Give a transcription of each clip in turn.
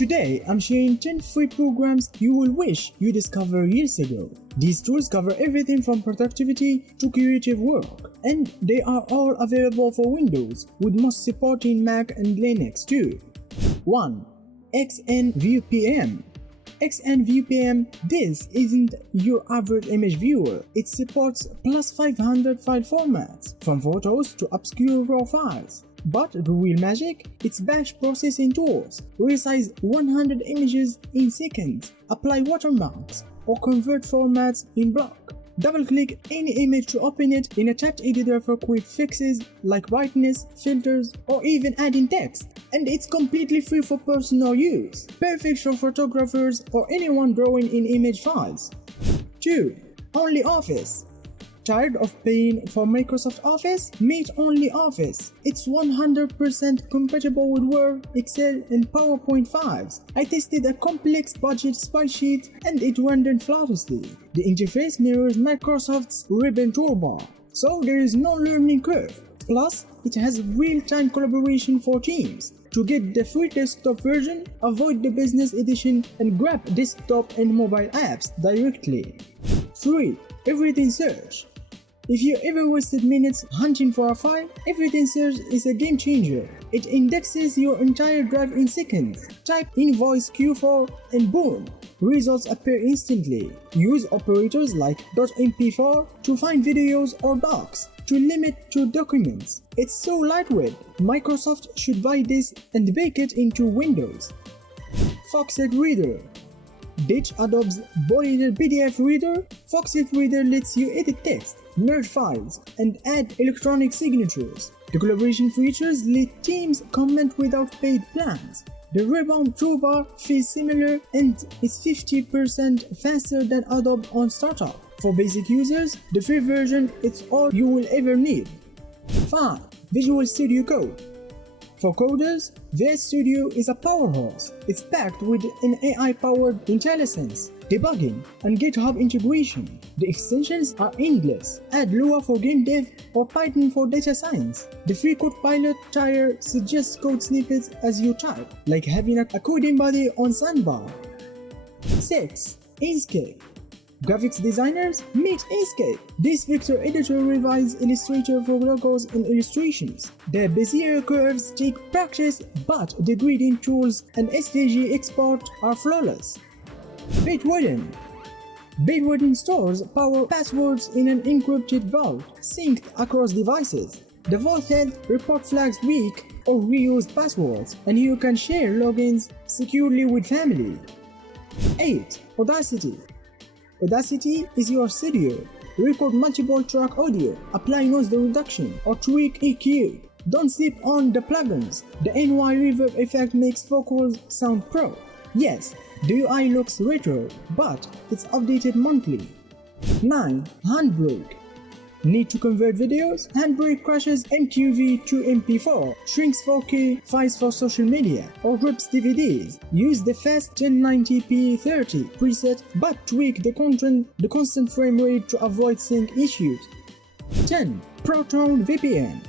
Today, I'm sharing 10 free programs you will wish you discovered years ago. These tools cover everything from productivity to creative work, and they are all available for Windows, with most supporting Mac and Linux too. 1. XNVPN. XNVPN, this isn't your average image viewer. It supports plus 500 file formats, from photos to obscure raw files. But the real magic? It's batch processing tools. Resize 100 images in seconds, apply watermarks, or convert formats in block. Double-click any image to open it in a text editor for quick fixes like brightness, filters, or even adding text. And it's completely free for personal use. Perfect for photographers or anyone drawing in image files. 2. OnlyOffice. Tired of paying for Microsoft Office? Meet OnlyOffice. It's 100% compatible with Word, Excel, and PowerPoint files. I tested a complex budget spreadsheet and it rendered flawlessly. The interface mirrors Microsoft's Ribbon toolbar, so there is no learning curve. Plus, it has real-time collaboration for teams. To get the free desktop version, avoid the business edition and grab desktop and mobile apps directly. 3. Everything Search. If you ever wasted minutes hunting for a file, Everything Search is a game changer. It indexes your entire drive in seconds. Type invoice Q4 and boom, results appear instantly. Use operators like .mp4 to find videos or docs, to limit to documents. It's so lightweight. Microsoft should buy this and bake it into Windows. Foxit Reader. Ditch Adobe's bulleted PDF reader. Foxit Reader lets you edit text, merge files, and add electronic signatures. The collaboration features let teams comment without paid plans. The Ribbon toolbar feels similar and is 50% faster than Adobe on startup. For basic users, the free version is all you will ever need. 5. Visual Studio Code. For coders, VS Studio is a powerhouse. It's packed with an AI-powered IntelliSense, debugging, and GitHub integration. The extensions are endless. Add Lua for game dev or Python for data science. The free Copilot tier suggests code snippets as you type, like having a coding buddy on Sandbar. 6. Inkscape. Graphics designers, meet Inkscape. This vector editor revives Illustrator for logos and illustrations. The Bezier curves take practice, but the grading tools and SVG export are flawless. Bitwarden. Bitwarden stores power passwords in an encrypted vault, synced across devices. The vault head report flags weak or reused passwords, and you can share logins securely with family. 8. Audacity. Audacity is your studio. Record multiple track audio, apply noise reduction, or tweak EQ. Don't sleep on the plugins. The NY reverb effect makes vocals sound pro. Yes, the UI looks retro, but it's updated monthly. 9. Handbrake. Need to convert videos? Handbrake crashes MQV to MP4, shrinks 4K files for social media, or rips DVDs. Use the fast 1080p 30 preset, but tweak the constant frame rate to avoid sync issues. 10. Proton VPN.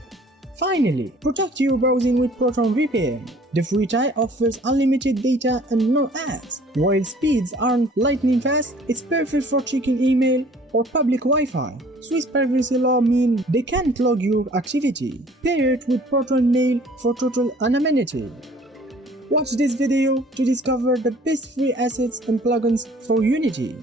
Finally, protect your browsing with Proton VPN. The free tier offers unlimited data and no ads. While speeds aren't lightning fast, it's perfect for checking email or public Wi-Fi. Swiss privacy law mean they can't log your activity. Pair it with Proton Mail for total anonymity. Watch this video to discover the best free assets and plugins for Unity.